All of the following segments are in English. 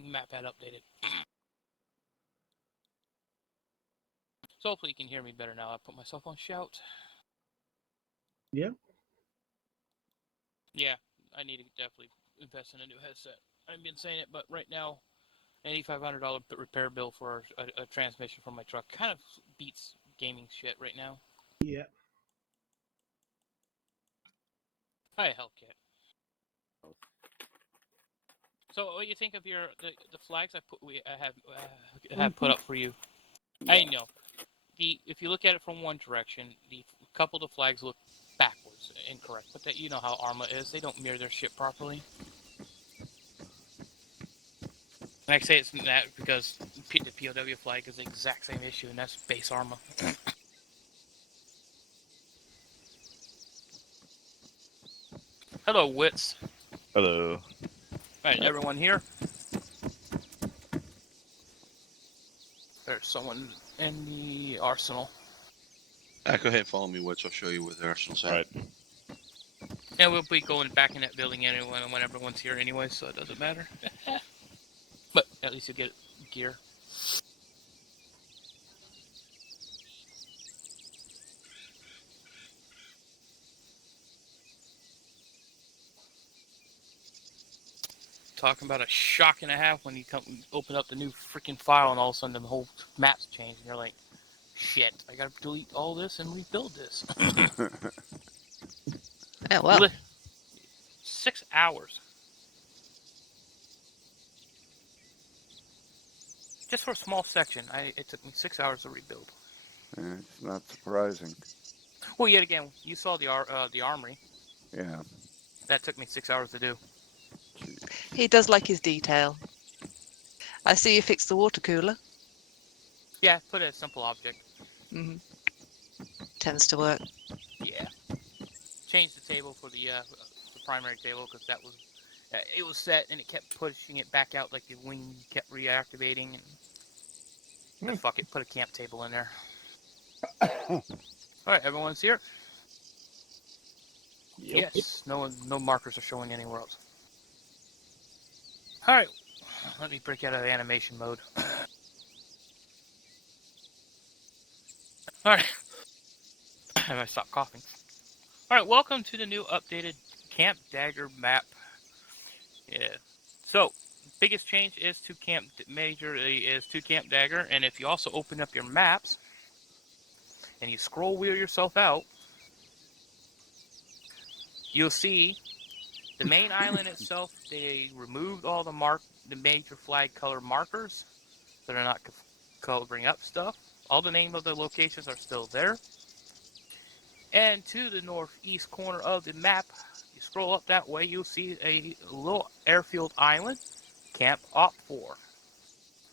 map had updated. So hopefully you can hear me better now. I put myself on shout. Yeah. Yeah, I need to definitely invest in a new headset. I've been saying it, but right now, $8,500 repair bill for a transmission from my truck kind of beats gaming shit right now. Yeah. Hi, Hellcat. So, what do you think of the flags I have put up for you? Yeah. I know if you look at it from one direction, the couple of the flags look backwards, incorrect. But that you know how Arma is; they don't mirror their shit properly. And I say it's that because the POW flag is the exact same issue, and that's base Arma. Hello, Wits. Hello. All right, everyone here. There's someone in the arsenal. Go ahead and follow me, Witch. I'll show you where the arsenal's at. Right. And we'll be going back in that building anyway when everyone's here anyway, so it doesn't matter. But at least you'll get gear. Talking about a shock and a half when you open up the new freaking file and all of a sudden the whole map's changed and you're like, shit, I gotta delete all this and rebuild this. Oh, well. 6 hours. Just for a small section, it took me 6 hours to rebuild. It's not surprising. Well, yet again, you saw the armory. Yeah. That took me 6 hours to do. He does like his detail. I see you fixed the water cooler. Yeah, put a simple object. Mm-hmm. Tends to work. Yeah. Changed the table for the primary table because that was it was set and it kept pushing it back out like the wing kept reactivating and fuck it, put a camp table in there. All right, everyone's here. Yep. Yes, no markers are showing anywhere else. All right, let me break out of animation mode. All right, and I stop coughing. All right, welcome to the new updated Camp Dagger map. Yeah, so biggest change is to Camp Dagger, and if you also open up your maps and you scroll wheel yourself out, you'll see the main island itself. They removed all the major flag color markers, so they're not covering up stuff. All the name of the locations are still there. And to the northeast corner of the map, you scroll up that way, you'll see a little airfield island, Camp Op 4.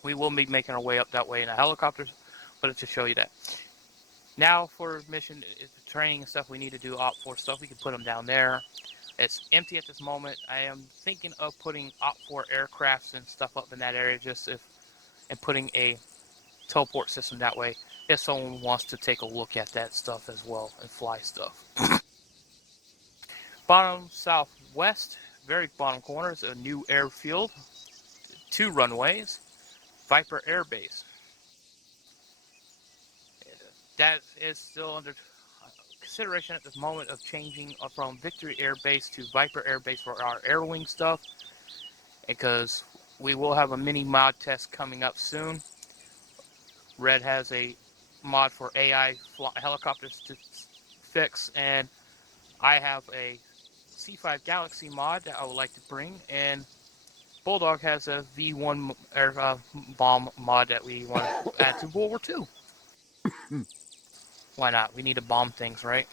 We will be making our way up that way in a helicopter, but it's to show you that. Now for mission training and stuff, we need to do Op 4 stuff. We can put them down there. It's empty at this moment. I am thinking of putting Op 4 aircrafts and stuff up in that area and putting a teleport system that way if someone wants to take a look at that stuff as well and fly stuff. Bottom southwest, very bottom corner is a new airfield, 2 runways, Viper Air Base. That is still under consideration at this moment of changing from Victory Air Base to Viper Air Base for our air wing stuff, because we will have a mini mod test coming up soon. Red has a mod for AI helicopters to fix, and I have a C5 Galaxy mod that I would like to bring, and Bulldog has a V1 air bomb mod that we want to add to World War II. Why not? We need to bomb things, right?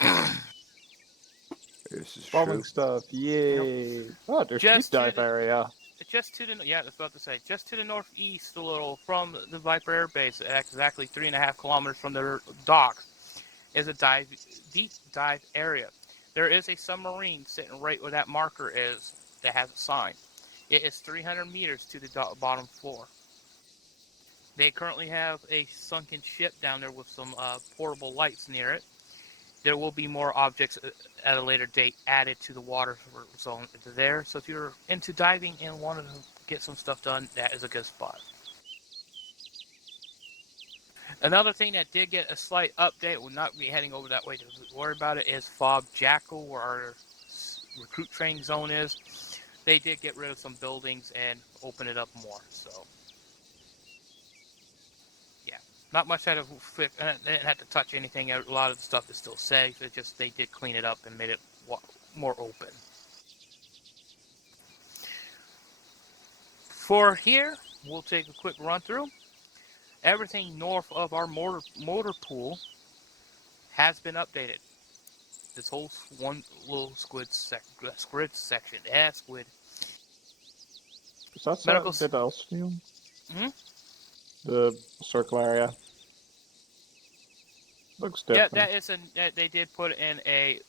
This is Bombing true. stuff. Yay. Oh, there's Just deep to dive the- area. Just to the I was about to say, just to the northeast a little from the Viper Air Base, exactly 3.5 kilometers from their dock, is a deep dive area. There is a submarine sitting right where that marker is that has a sign. It is 300 meters to the bottom floor. They currently have a sunken ship down there with some portable lights near it. There will be more objects at a later date added to the water zone there. So if you're into diving and want to get some stuff done, that is a good spot. Another thing that did get a slight update, will not be heading over that way to worry about it, is Fob Jackal, where our recruit training zone is. They did get rid of some buildings and open it up more, so yeah, not much had to fix. They didn't have to touch anything. A lot of the stuff is still safe. It just they did clean it up and made it more open. For here, we'll take a quick run through. Everything north of our motor pool has been updated. This whole one little squid section. Yeah, squid. Is that Medical a bit else new? Hmm? The circle area. Looks Yeah, different. that is they did put in a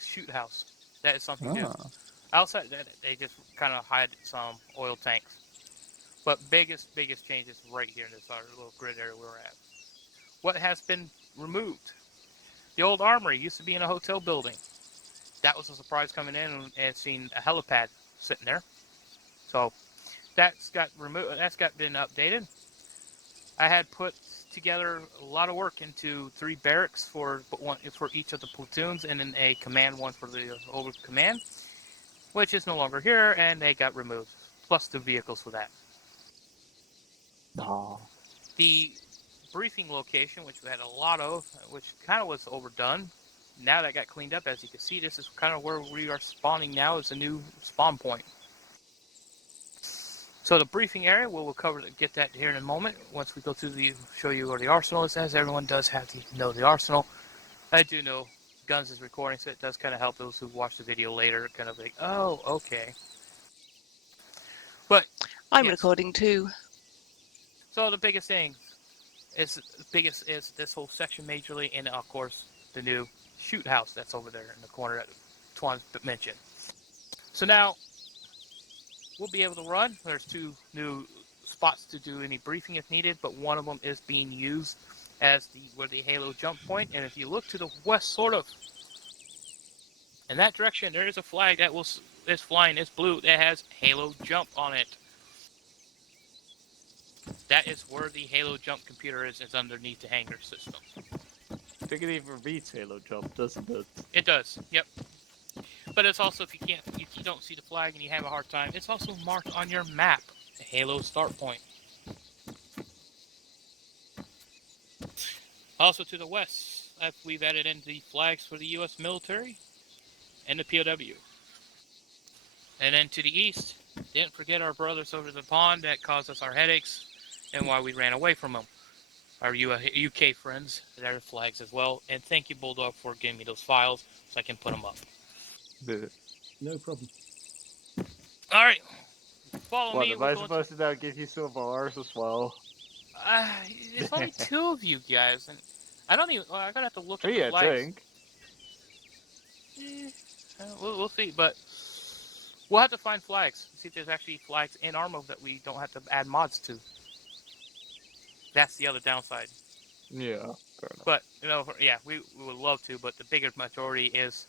shoot house. That is something new. Ah. Outside that, they just kind of hide some oil tanks. But biggest change is right here in this our little grid area we're at. What has been removed? The old armory used to be in a hotel building. That was a surprise coming in and seeing a helipad sitting there. So that's got removed. That's got been updated. I had put together a lot of work into 3 barracks for each of the platoons, and then a command one for the over command, which is no longer here, and they got removed. Plus the vehicles for that. Oh. The briefing location, which we had a lot of, which kind of was overdone. Now that got cleaned up, as you can see, this is kind of where we are spawning now. Is a new spawn point. So the briefing area, we'll cover get that here in a moment. Once we go through show you where the arsenal is, as everyone does have to know the arsenal. I do know Guns is recording, so it does kind of help those who watch the video later, kind of like, oh, okay. But I'm yes. recording too. So the biggest thing is this whole section majorly, and of course the new shoot house that's over there in the corner that Twan mentioned. So now we'll be able to run. There's 2 new spots to do any briefing if needed, but one of them is being used as where the Halo jump point. And if you look to the west, sort of in that direction, there is a flag that is flying. It's blue. That has Halo jump on it. That is where the Halo jump computer is. It's underneath the hangar system. I think it even beats Halo Jump, doesn't it? It does. Yep. But it's also, if you don't see the flag and you have a hard time, it's also marked on your map, the Halo start point. Also to the west, we've added in the flags for the U.S. military and the POW. And then to the east, didn't forget our brothers over the pond that caused us our headaches and why we ran away from them. Our UK friends, their flags as well. And thank you, Bulldog, for giving me those files so I can put them up. No problem. All right. Follow What, me. am I supposed to now give you some of ours as well? There's only 2 of you guys, and I don't even. Well, I'm gonna have to look at 3, the I flags. think. We'll see, but we'll have to find flags. See if there's actually flags in Armo that we don't have to add mods to. That's the other downside. Yeah, fair enough. But yeah, we would love to, but the bigger majority is.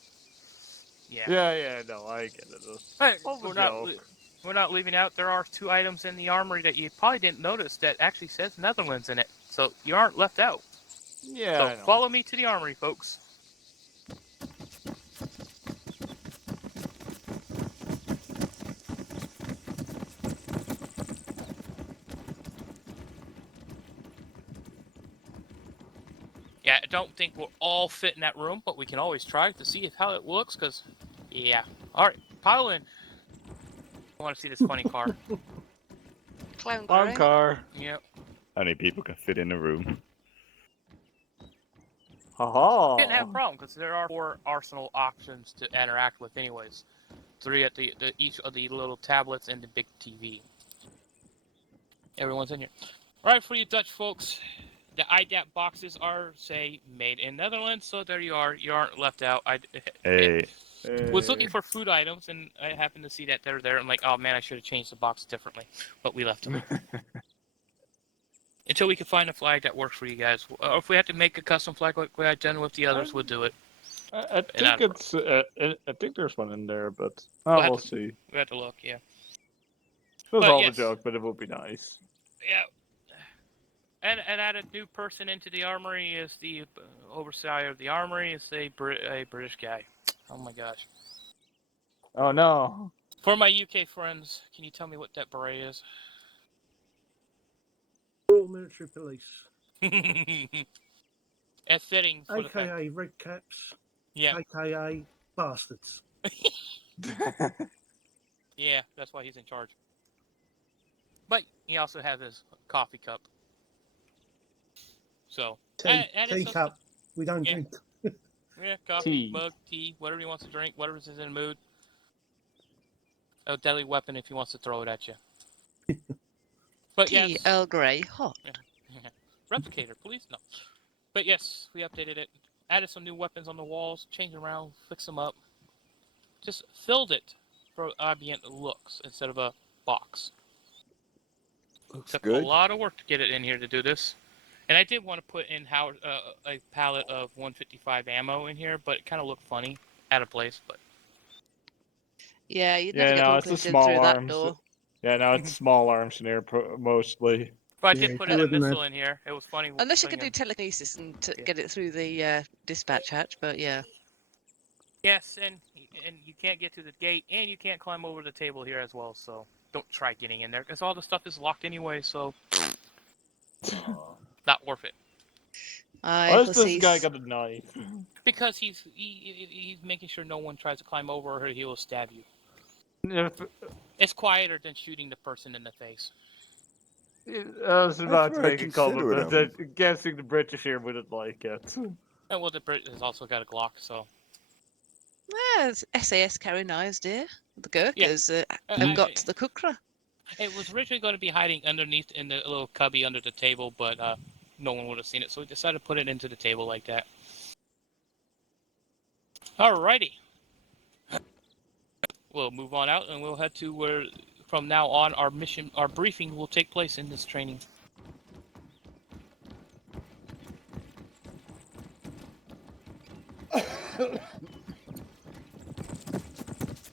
Yeah. Yeah, no, I get it. Hey, What was we're the not. offer? We're not leaving out. There are 2 items in the armory that you probably didn't notice that actually says Netherlands in it, so you aren't left out. Yeah, So I know. follow me to the armory, folks. Yeah, I don't think we'll all fit in that room, but we can always try to see how it looks, because, yeah. All right, pile in. I want to see this funny car. Clown Bomb grey. car. Yep. How many people can fit in a room? Haha. Didn't have a problem, because there are 4 arsenal options to interact with anyways. 3 at each of the little tablets and the big TV. Everyone's in here. All right, for you Dutch folks, the IDAP boxes are, say, made in Netherlands, so there you are. You aren't left out. Hey, Was looking for food items, and I happened to see that they're there. I'm like, oh man, I should have changed the box differently, but we left them. Until we can find a flag that works for you guys. Or if we have to make a custom flag like we had done with the others, we'll do it. I think it's. I think there's one in there, but we'll see. We have to look, yeah. It was But all yes. a joke, but it would be nice. Yeah. And add a new person into the armory is the overseer of the armory is a British guy. Oh my gosh. Oh no. For my UK friends, can you tell me what that beret is? Royal Military Police, As fitting for the fact. aka Red Caps, Yeah, aka Bastards. yeah, that's why he's in charge. But he also has his coffee cup. So, add in some Teacup. We don't Yeah. drink. Yeah, coffee, Tea. mug, tea, whatever he wants to drink, whatever's in the mood. A deadly weapon if he wants to throw it at you. But Tea yes, Earl Grey hot. replicator, please no. But yes, we updated it, added some new weapons on the walls, changed around, fixed them up, just filled it for ambient looks instead of a box. Looks Took good. a lot of work to get it in here to do this. And I did want to put in a pallet of 155 ammo in here, but it kind of looked funny, out of place. But Yeah, you'd Yeah, never get no, it's the hooked in small through that arms. door. Yeah, no, it's small arms in here mostly. I Yeah, did put you in a wouldn't missile in here. It was funny. Unless you putting can do in- telekinesis and Yeah. get it through the dispatch hatch, but yeah. Yes, and you can't get to the gate, and you can't climb over the table here as well. So don't try getting in there, because all the stuff is locked anyway. So not worth it. I Why has foresee this guy got a knife? Because he's making sure no one tries to climb over, or he will stab you. It's quieter than shooting the person in the face. I was about to very make a comment, considerate but of him. guessing the British here wouldn't like it. And well, the Brit has also got a Glock, so Yeah, SAS carry knives, dear. The Gurkhas have got the Kukra. It was originally going to be hiding underneath in the little cubby under the table, but no one would have seen it, so we decided to put it into the table like that. Alrighty. We'll move on out, and we'll head to where, from now on, our briefing will take place in this training.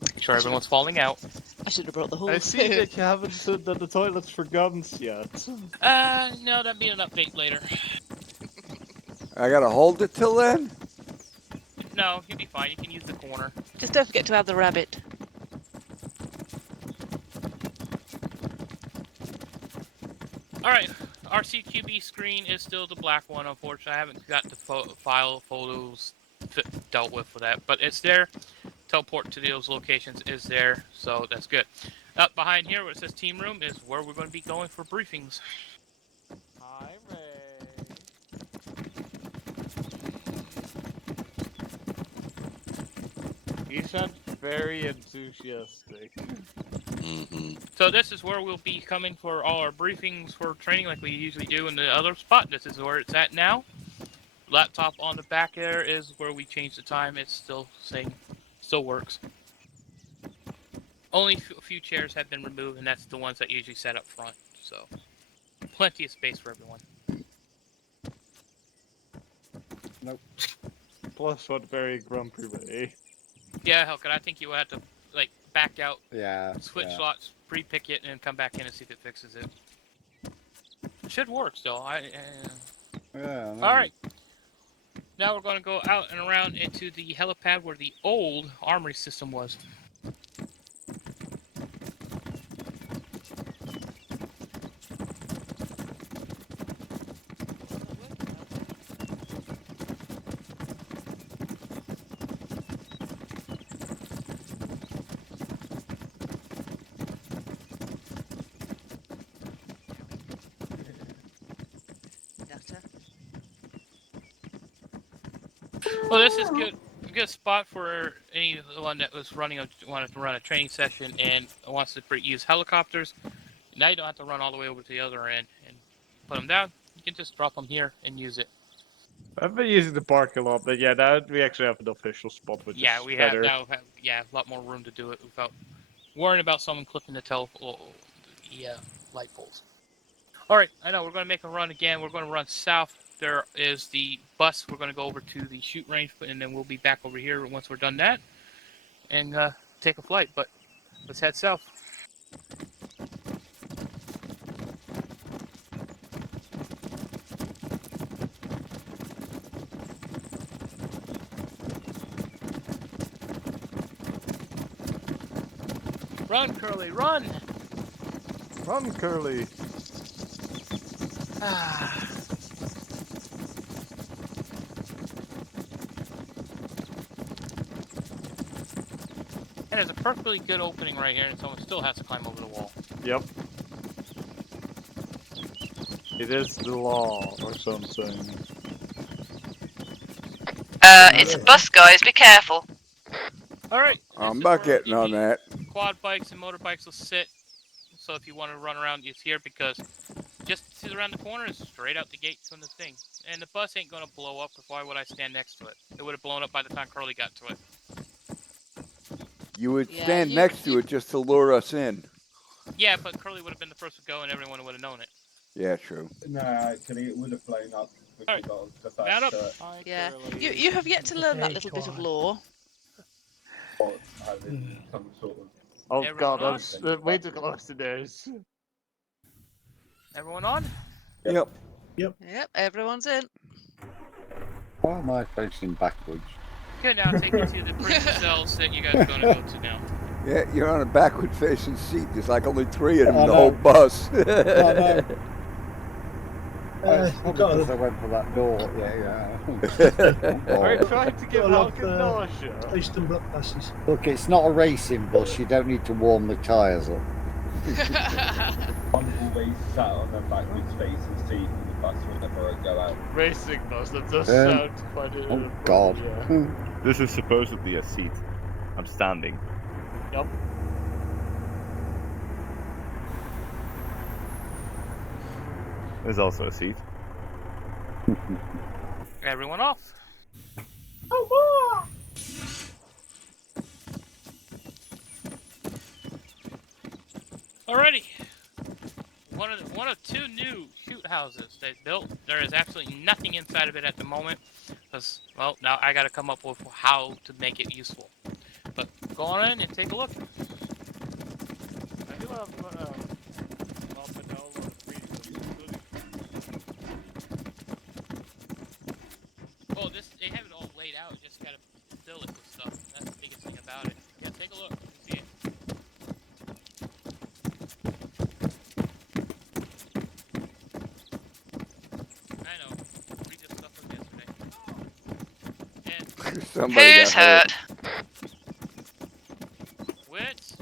Make sure everyone's falling out. I should have brought the I horse. see that you haven't said that the toilet's for guns yet. No, that'd be an update later. I gotta hold it till then? No, you'll be fine. You can use the corner. Just don't forget to add the rabbit. Alright, our CQB screen is still the black one, unfortunately. I haven't got the file photos dealt with for that, but it's there. Teleport to those locations is there, so that's good. Up behind here where it says team room is where we're going to be going for briefings. Hi, Ray. You sound very enthusiastic. Mm-hmm. So this is where we'll be coming for all our briefings for training like we usually do in the other spot. This is where it's at now. Laptop on the back there is where we change the time. It's still same, still works. Only a few chairs have been removed, and that's the ones that usually set up front. So plenty of space for everyone. Plus one very grumpy Ray. Yeah, Helcott, I think you will have to like back out, Yeah. switch slots, pre-pick it, and come back in and see if it fixes it. Should work still. Yeah. All right. Now we're going to go out and around into the helipad where the old armory system was. Well, this is good. A good spot for anyone that was wanted to run a training session and wants to use helicopters. Now you don't have to run all the way over to the other end and put them down. You can just drop them here and use it. I've been using the park a lot, but yeah, now we actually have an official spot, which Yeah, is we better. have a lot more room to do it without worrying about someone clipping the light poles. All right, I know we're going to make a run again. We're going to run south. There is the bus. We're going to go over to the shoot range, and then we'll be back over here once we're done that and take a flight. But let's head south. Run, Curly, run! Run, Curly. And there's a perfectly good opening right here, and someone still has to climb over the wall. Yep. It is the law or something. It's a bus, guys. Be careful. Alright. I'm not getting on that. Quad bikes and motorbikes will sit. So if you want to run around, it's here because just around the corner is straight out the gate from the thing. And the bus ain't going to blow up, because why would I stand next to it? It would have blown up by the time Curly got to it. You would Yeah, stand you- next to you- it just to lure us in. Yeah, but Curly would have been the first to go, and everyone would have known it. Yeah, true. No, actually, it would have blown up because Alright. of the Mount fact up. that Yeah. You have yet to learn that little bit of lore. was having some sort of. Oh Everyone god, on? I'm way too close to this. Everyone on? Yep. Yep, everyone's in. Why am I facing backwards? Good, now take you to the prison cells that you guys are going to go to now. Yeah, you're on a backward facing seat. There's like only 3 of them in I the know. whole bus. I know. It's you probably got because I to went for that door. Yeah. I'm trying to give Got a lot Hulk a nausea. Eastern Bloc passes. Look, it's not a racing bus. You don't need to warm the tyres up. I'm always sat on a backwards facing seat in the bus whenever I go out. Racing bus, that does Um, sound quite Oh God. Yeah. This is supposedly a seat. I'm standing. Yep. There's also a seat. Everyone off. Alrighty. One of 2 new shoot houses they built. There is absolutely nothing inside of it at the moment, because well, now I got to come up with how to make it useful. But go on in and take a look. I do have up and down on Oh, they have it all laid out. You just got to fill it with stuff. That's the biggest thing about it. Yeah, take a look. See it. I know. Read this stuff from yesterday. And Somebody Who's got hurt. Wits.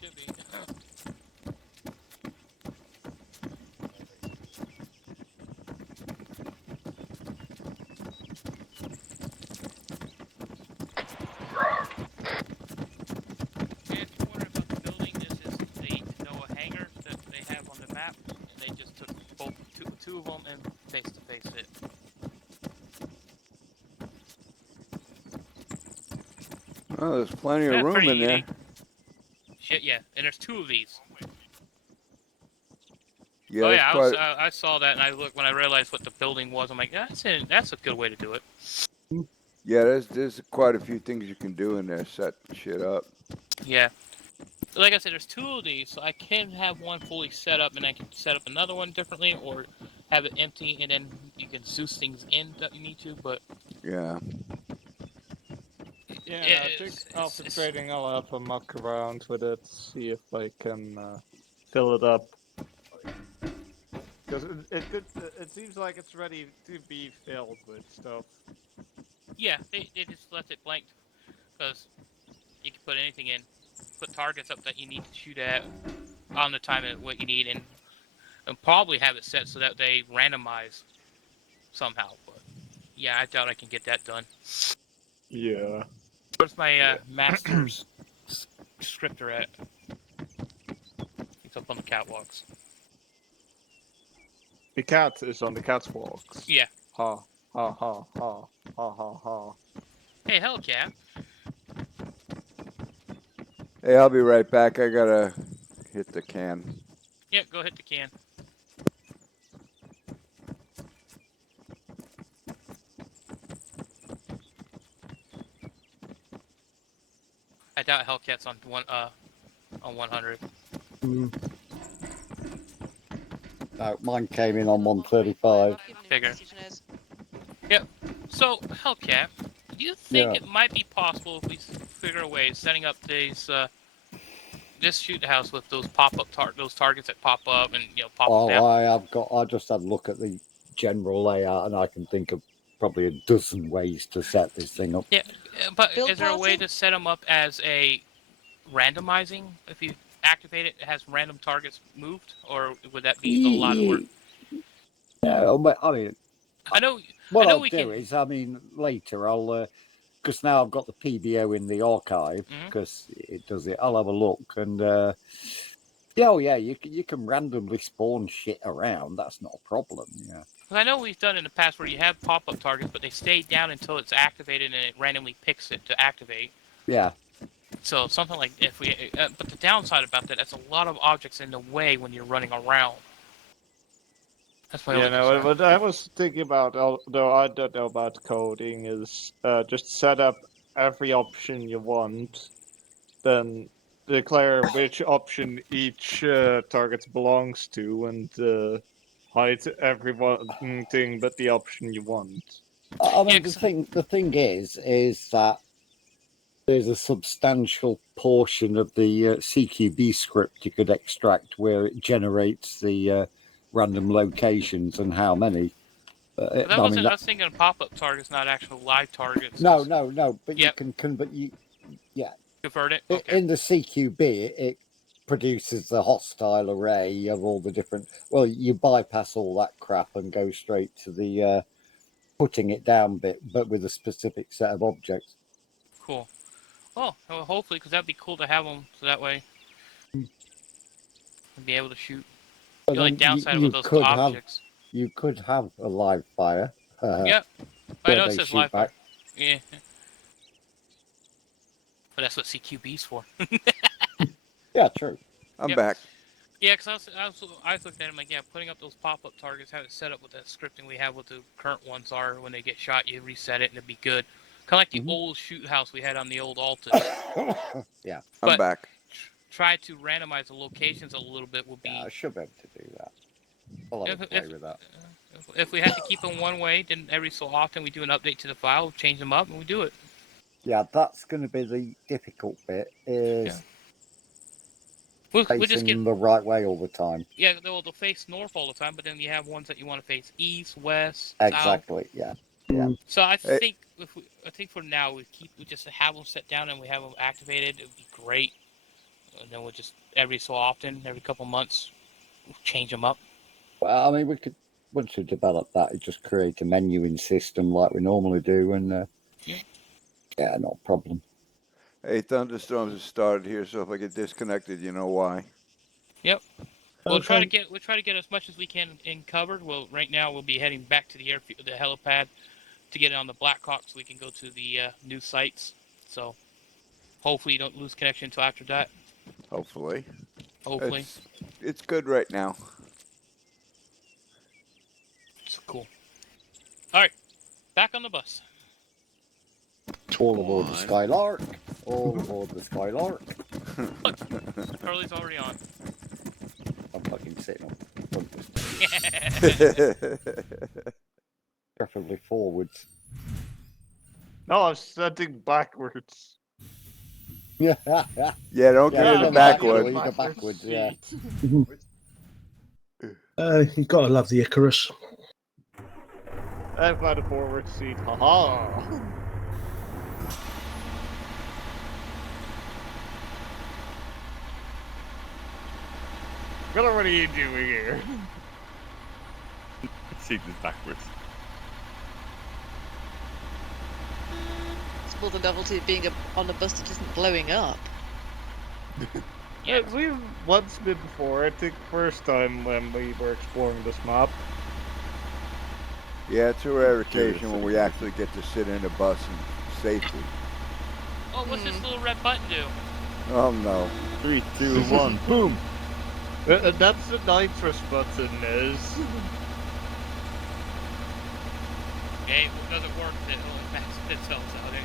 Should be. And if you wonder about the building, this is the Noah hangar that they have on the map, and they just took two of them and face-to-face it. Oh, there's plenty of That's room pretty in there. unique. Shit, yeah, and there's 2 of these. Yeah, Oh there's yeah, quite, I saw that, and I looked when I realized what the building was. I'm like, that's a good way to do it. yeah, there's quite a few things you can do in there. Set shit up. Yeah. Like I said, there's 2 of these, so I can have one fully set up, and I can set up another one differently, or have it empty, and then you can Zeus things in that you need to. But Yeah. Yeah, Yeah, I think it's- after it's- trading, I'll have a muck around with it, see if I can fill it up. Because it seems like it's ready to be filled with stuff. yeah, they just left it blank, because you can put anything in. Put targets up that you need to shoot at on the time of what you need, and probably have it set so that they randomize somehow. But Yeah, I doubt I can get that done. Yeah. Where's my master's scripter at? He's up on the catwalks. The cat is on the catwalks. Yeah. Ha ha ha ha ha ha ha. Hey, Hellcat. Hey, I'll be right back. I gotta hit the can. Yeah, go hit the can. I doubt Hellcat's on 100. No, mine came in on 135. Figure. Yep. So, Hellcat, do you think Yeah. it might be possible if we figure a way of setting up these this shoot house with those pop-up those targets that pop up and pop Oh, down? I just had a look at the general layout, and I can think of probably a dozen ways to set this thing up. Yeah, but Build is there a way party? to set them up as a randomizing? If you activate it, it has random targets moved, or would that be a lot of work? No, but I mean, I know. what I know I'll we do can. is, I mean, later I'll, because now I've got the PBO in the archive, Mhm. because it does it. I'll have a look, and yeah, oh yeah, you can randomly spawn shit around. That's not a problem. Yeah. 'Cause I know we've done in the past where you have pop-up targets, but they stay down until it's activated, and it randomly picks it to activate. Yeah. So something like if we, but the downside about that, that's a lot of objects in the way when you're running around. That's my Yeah, only no, concern. what I was thinking about, although I don't know about coding, is just set up every option you want, then declare which option each target belongs to, and hide every thing but the option you want. I mean, Yeah, the thing is that there's a substantial portion of the CQB script you could extract where it generates the random locations and how many. that I wasn't. mean, I was thinking pop-up targets, not actual live targets. no. But Yep. you can Convert it. Okay. in the CQB it produces the hostile array of all the different. Well, you bypass all that crap and go straight to the putting it down bit, but with a specific set of objects. Cool. Well, hopefully, because that'd be cool to have them, so that way we'll be able to shoot. But The only then downside you with those could objects. you could have a live fire. Yep. I where know it they says shoot live fire. back. Yeah. But that's what CQB's for. Yeah, true. I'm Yep. back. Yeah, because I looked at it like, yeah, putting up those pop-up targets, how it's set up with that scripting we have with the current ones are, when they get shot, you reset it and it'd be good. Kind of like the old shoot house we had on the old Altus. Yeah. I'm But- back. Try to randomize the locations a little bit would be... Yeah, I should be able to do that. I'll have a play with that. If we had to keep them one way, then every so often we do an update to the file, change them up, and we do it. Yeah, that's going to be the difficult bit. Is We facing just get... them the right way all the time. Yeah, they'll face north all the time, but then you have ones that you want to face east, west, Exactly. south. Yeah. So I Hey. think I think for now we just have them set down and we have them activated. It would be great. And then we'll just every so often, every couple months, we'll change them up. Well, I mean, we could once we develop that, you just create a menuing system like we normally do, and yeah, no problem. Hey, thunderstorms have started here, so if I get disconnected, you know why. We'll try to get as much as we can in covered. Well, right now we'll be heading back to the helipad to get it on the Blackhawk so we can go to the new sites. So hopefully you don't lose connection until after that. Hopefully. Hopefully. It's good right now. It's cool. All right, back on the bus. All aboard the Skylark. All aboard the Skylark. Carly's already on. I'm fucking sitting on front of this, preferably forwards. No, I'm setting backwards. Yeah. Yeah, don't get Yeah, into yeah, backward. You go backwards, yeah. You've got to love the Icarus. I've got a forward seat. Haha. Well, what are you doing here? Seat is backwards. double the novelty of being on a bus that isn't blowing up. Yeah, we've once been before. I think first time when we were exploring this map. Yeah, it's a rare occasion Curious. when we actually get to sit in a bus and safely. Oh, what's this little red button do? Oh no. 3, 2, 1, boom! That's the nitrous button, is. Okay, well, it doesn't work. It only maxes itself out anyway.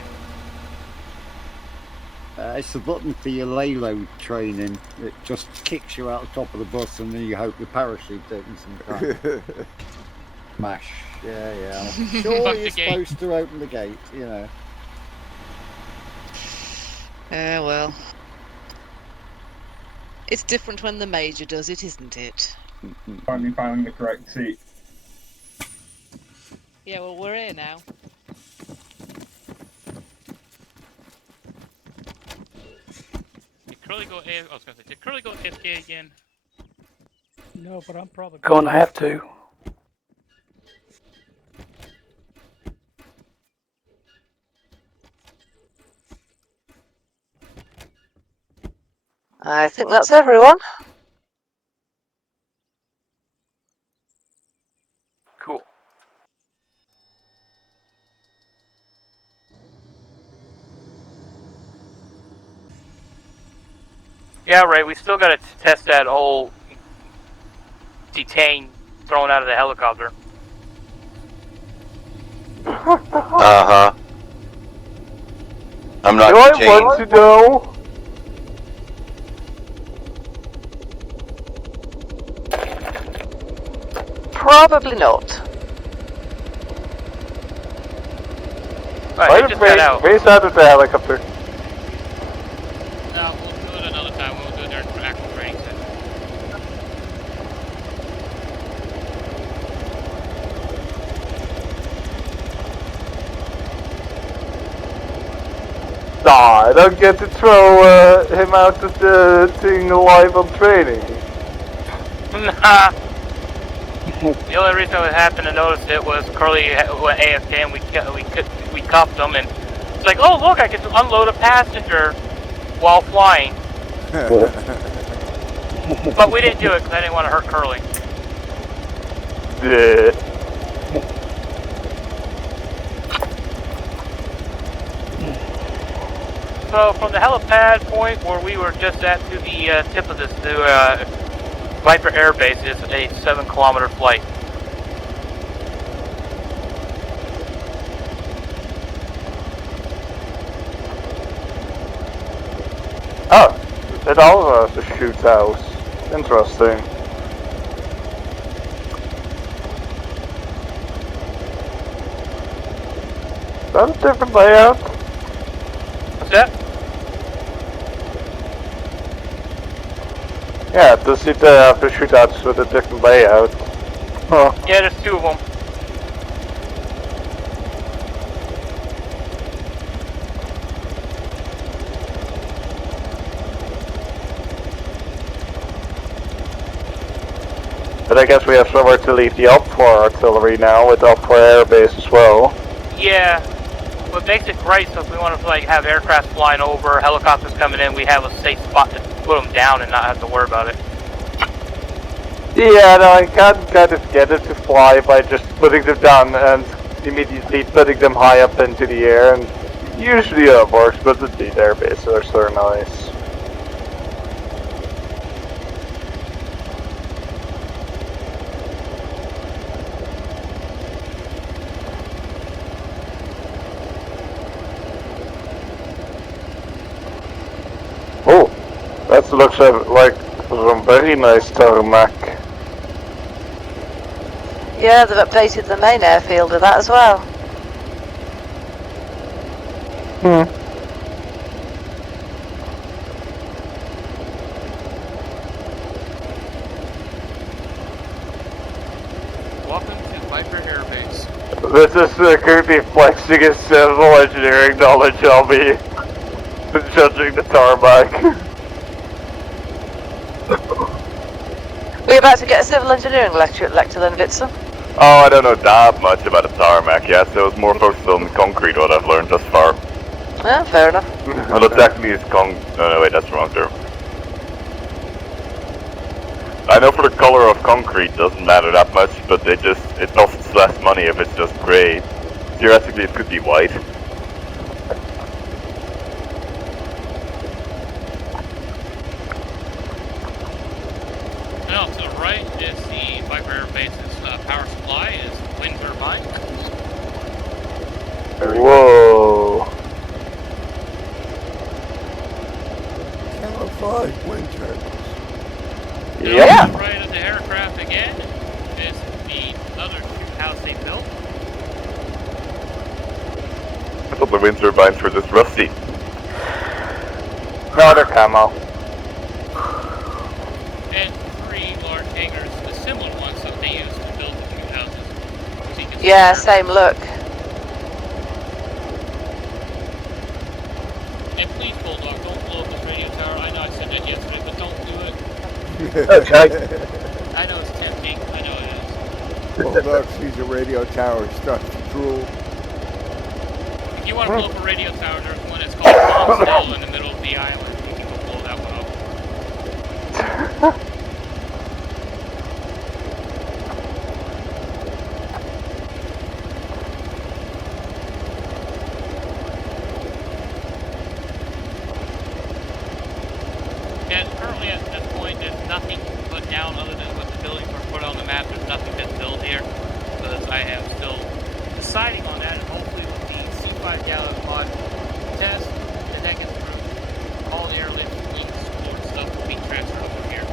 It's the button for your lay low training. It just kicks you out the top of the bus and then you hope the parachute doesn't sometimes. Smash. Yeah. I'm sure Fuck you're the gate. supposed to open the gate, you know. Well. It's different when the Major does it, isn't it? Finally finding the correct seat. Yeah, well, we're here now. Did Curly go AFK? I was gonna say, did Curly go AFK again? No, but I'm probably Gonna have to. I think that's everyone. cool. Yeah, Ray, we still gotta test that whole detain thrown out of the helicopter. Uh-huh. I'm not Do I detained. want to know? Probably not. Right, just got out. Race out of the helicopter. No, we'll do it another time. We'll do it during actual training session. Nah, I don't get to throw him out of the thing live on training. Nah. The only reason I happened to notice it was Curly went AFK and we cuffed him, and it's like, oh look, I get to unload a passenger while flying. But we didn't do it because I didn't want to hurt Curly. Yeah. So from the helipad point where we were just at to the tip of this to Viper Air Base is a 7-kilometer flight. Oh, it also has a shoot house. Interesting. Is that a different layout? What's that? Yeah, it does seem to have the shootouts with a different layout. Huh. Yeah, there's 2 of them. But I guess we have somewhere to leave the up-for artillery now with up-for air base as well. Yeah. What makes it great, so if we want to like have aircraft flying over, helicopters coming in, we have a safe spot to put them down and not have to worry about it. Yeah, no, I can kind of get it to fly by just putting them down and immediately putting them high up into the air, and usually that works, but the air bases are so nice. Oh, that looks like some very nice tarmac. Yeah, they've updated the main airfield with that as well. Welcome to Viper Air Base. This is currently flexing his civil engineering knowledge on me, judging the tarmac. We're about to get a civil engineering lecture then, Vitson. Oh, I don't know that much about a tarmac yet, so it's more focused on concrete, what I've learned thus far. Yeah, fair enough. Well, the Japanese Kong. No, wait, that's the wrong term. I know for the color of concrete doesn't matter that much, but it costs less money if it's just gray. Theoretically, it could be white. And off to the right is the Viper Air Base's power supply is wind turbine. Whoa. Camouflage wind turbines. Yeah. To the right of the aircraft again is the other shoot house they built. I thought the wind turbines were just rusty. No, they're camo. And 3 large hangars, the similar ones that they use to build the shoot houses. So you can see Yeah, there. same look. And please, Bulldog, don't blow up this radio tower. I know I said that yesterday, but don't do it. Okay. I know it's tempting. I know it is. Bulldog sees a radio tower, starts to drool. If you want to blow up a radio tower, there's one that's called Palm Still in the middle of the island. You can go blow that one up. And currently at this point, there's nothing put down other than what the buildings are put on the map. There's nothing that's built here. Because I am still deciding on that, and hopefully with the C5 gallon pod test, and that gets through, all the airlift wings, support stuff will be transferred over here.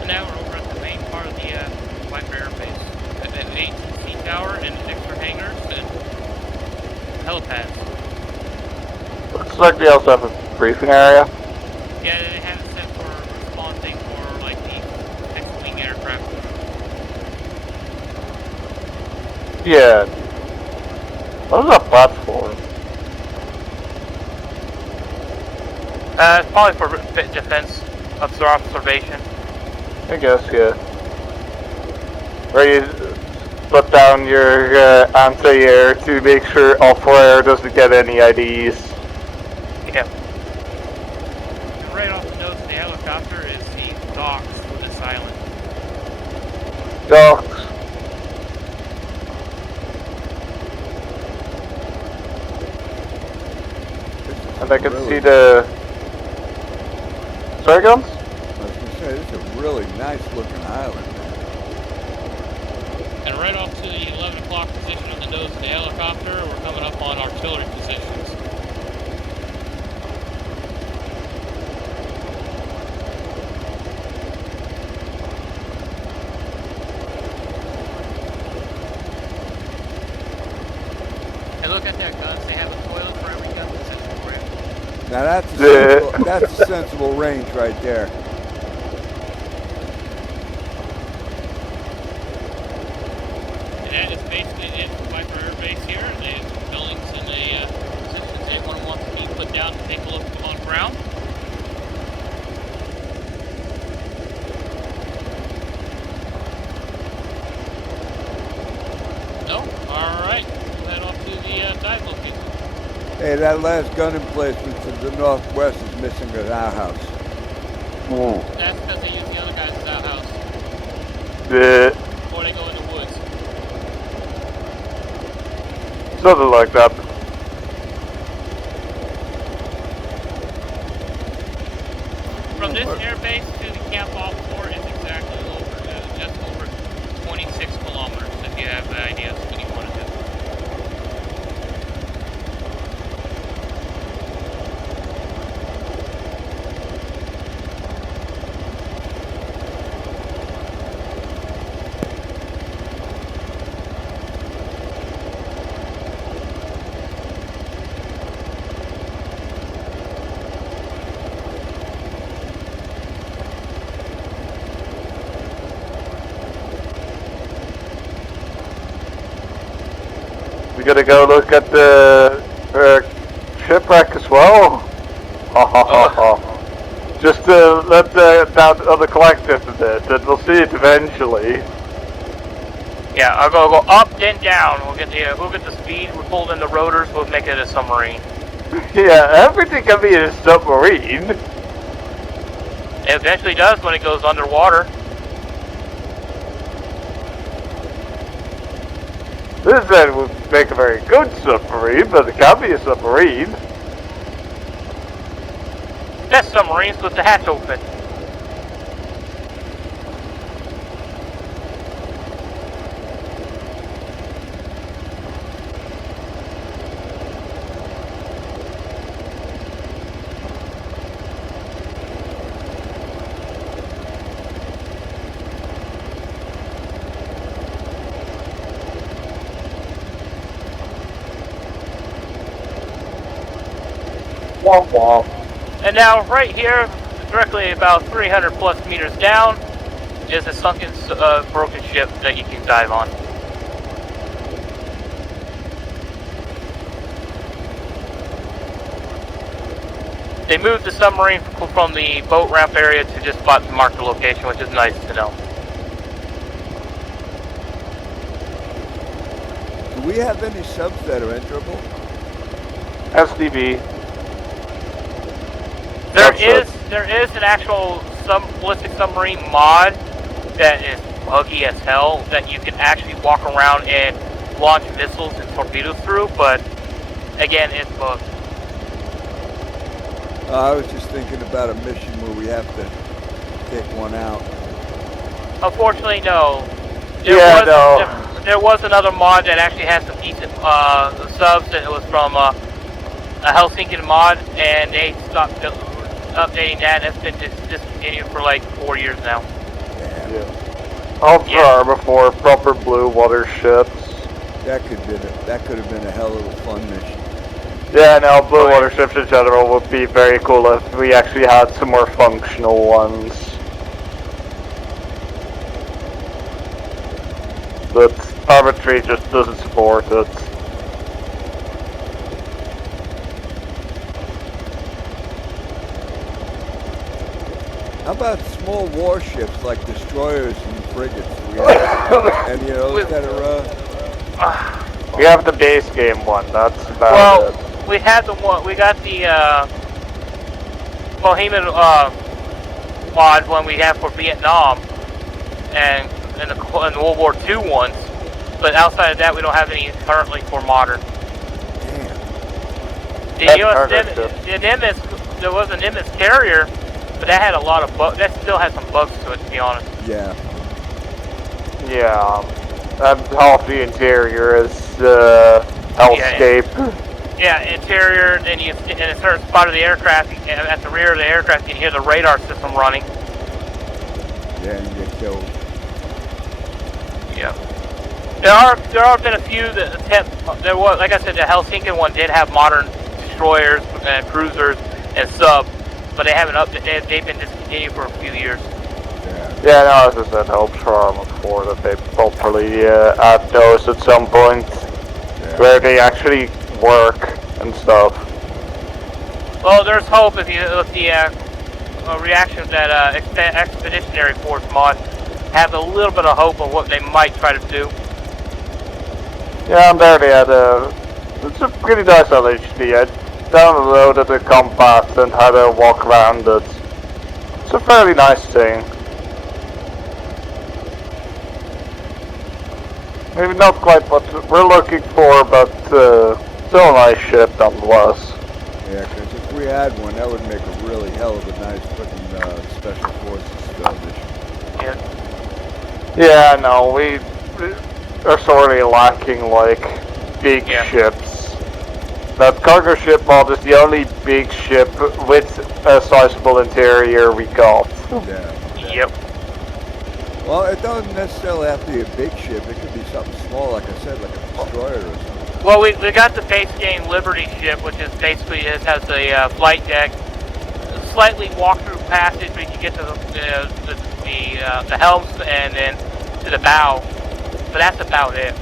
And now we're over at the main part of the Viper Air Base. An ATC tower and extra hangars and helipads. Looks like we also have a briefing area. Yeah, they have it set for responding for like the X-wing aircraft. Yeah. What is that platform? It's probably for defense observation. I guess, yeah. Where you put down your anti-air to make sure off-air doesn't get any IDs. Yeah. And right off the nose of the helicopter is the docks for this island. Docks. And I can see the... Sorry, Guns? I was going to say, this is a really nice looking island, man. And right off to the 11 o'clock position on the nose of the helicopter, we're coming up on artillery positions. And look at their guns, they have a toilet for every gun that's in the room. Now that's a sensible range right there. And that is basically it for Viper Air Base here. They have buildings Hey, that last gun emplacement to the northwest is missing an outhouse. That's because they use the other guy's outhouse. Or they go in the woods. Something like that. From this airbase to the camp off port is exactly just over 26 kilometers, if you have ideas what you want to do. We gotta go look at the shipwreck as well. Ha ha ha ha. Just let that other collective a bit, and we'll see it eventually. Yeah, I'll go up then down. We'll get the speed. We'll pull in the rotors. We'll make it a submarine. Yeah, everything can be a submarine. It eventually does when it goes underwater. This then would make a very good submarine, but it can be a submarine. That's submarines with the hatch open. Womp womp. And now, right here, directly about 300 plus meters down, is a sunken, broken ship that you can dive on. They moved the submarine from the boat ramp area to just mark the location, which is nice to know. Do we have any subs that are enterable? SDB. There is an actual ballistic submarine mod that is buggy as hell that you can actually walk around and launch missiles and torpedoes through, but again, it's bugged. I was just thinking about a mission where we have to take one out. Unfortunately, no. There was another mod that actually has some decent subs, and it was from a Helsinki mod, and they stopped updating that. It's been discontinued for like 4 years now. Ultra Armor for proper blue water ships. That could have been a hell of a fun mission. Yeah, no, blue water ships in general would be very cool if we actually had some more functional ones. But Armor 3 just doesn't support it. How about small warships like destroyers and frigates? We have any of those that are we have the base game one, that's about it. We had the one. We got the Bohemian mod when we had for Vietnam, and the World War II ones. But outside of that, we don't have any currently for modern. The Nimitz, there was a Nimitz carrier, but that had a lot of bugs. That still had some bugs to it, to be honest. Yeah. Yeah. Half the interior is hellscape. Yeah, interior, and in a certain spot of the aircraft, at the rear of the aircraft, you can hear the radar system running. Yeah, and you get killed. Yeah. There are been a few that attempt. There was, like I said, the Helsinki one did have modern destroyers and cruisers and sub, but they haven't updated. They've been discontinued for a few years. Yeah, no, as I said, hopes for Armor 4 that they properly add those at some point, where they actually work and stuff. Well, there's hope if you look the reaction of that Expeditionary Force mod. Have a little bit of hope of what they might try to do. Yeah, and there they had It's a pretty nice LHD. I downloaded the compact and had a walk around it. It's a fairly nice thing. Maybe not quite what we're looking for, but still a nice ship nonetheless. Yeah, because if we had one, that would make a really hell of a nice fucking special forces mission. Yeah, no, we are sorely lacking like big ships. That cargo ship mod is the only big ship with a sizable interior we got. Yeah. Yep. Well, it doesn't necessarily have to be a big ship. It could be something small, like I said, like a destroyer or something. Well, we got the base game Liberty ship, which is basically it has a flight deck, slightly walk-through passage where you can get to the helms and then to the bow, but that's about it.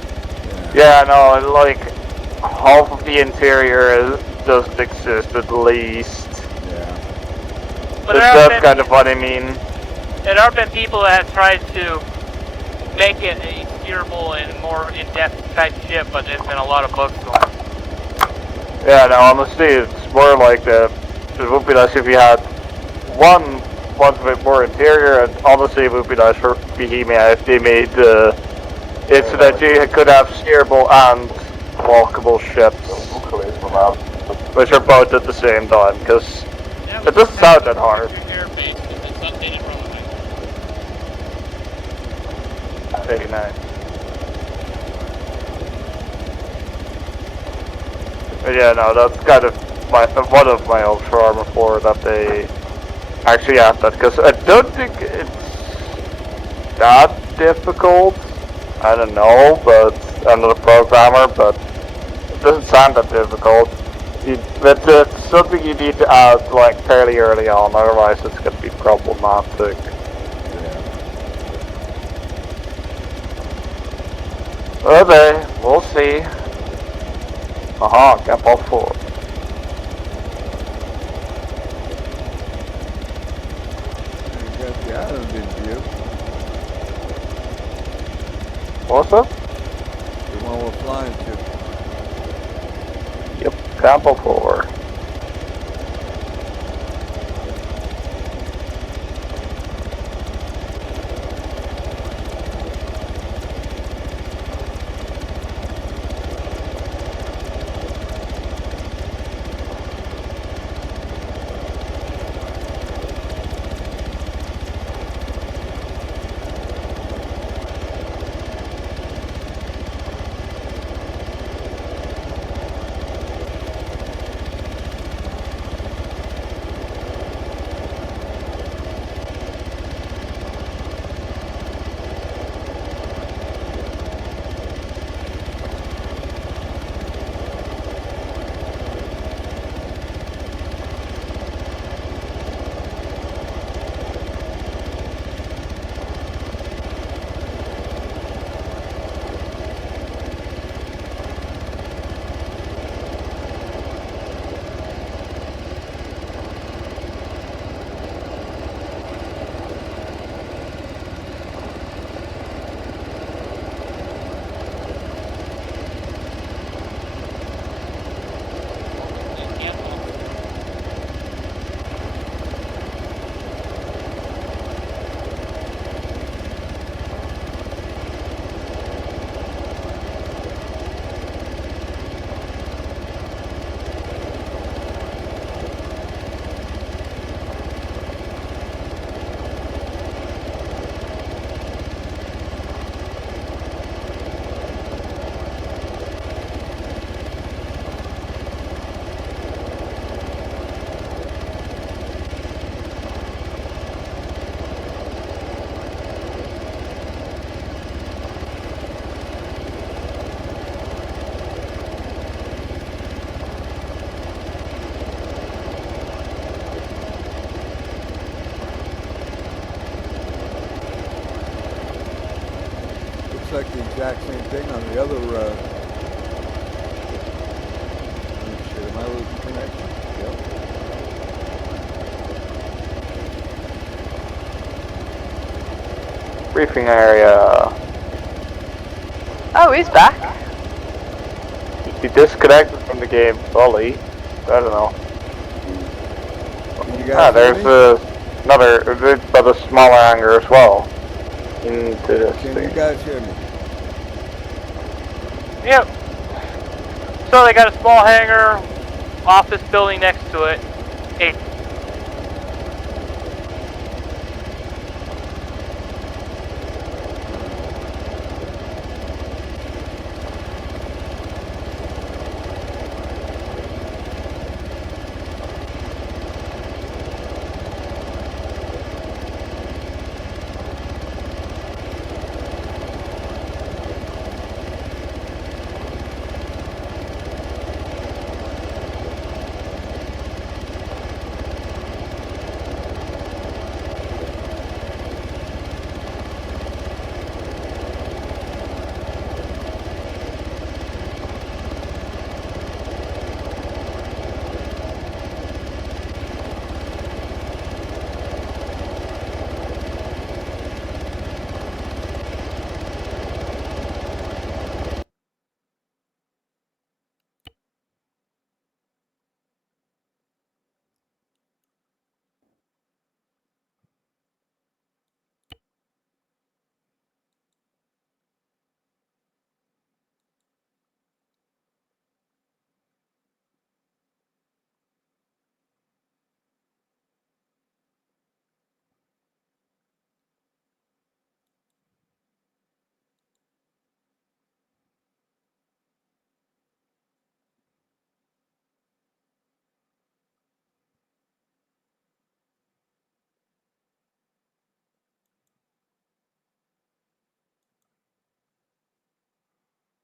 Yeah, no, and like half of the interior doesn't exist at least. Yeah. But that's kind of what I mean. There have been people that have tried to make it a steerable and more in-depth type ship, but there's been a lot of bugs going on. Yeah, no, honestly, it's more like it would be nice if you had one with more interior, and honestly, it would be nice for Bohemia if they made it so that you could have steerable and walkable ships, which are both at the same time, because it doesn't sound that hard. 89. But yeah, no, that's kind of one of my hopes for Arma 4, that they actually have that, because I don't think it's that difficult. I don't know, but I'm not a programmer, but it doesn't sound that difficult. But it's something you need to add like fairly early on, otherwise it's going to be problematic. Okay, we'll see. Cap off 4. You got the island in view. What's up? The one we're flying to. Yep, cap off 4. Looks like the exact same thing on the other. Shit, am I losing connection? Yep. Briefing area. Oh, he's back. He disconnected from the game fully. I don't know. Can you guys hear me? There's another, but a smaller hangar as well. Into this Can thing. you guys hear me? Yep. So they got a small hangar, office building next to it. Hey,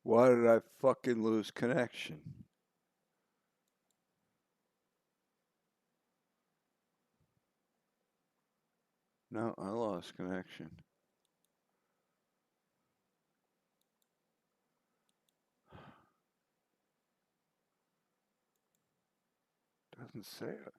Why did I fucking lose connection? No, I lost connection. Doesn't say it.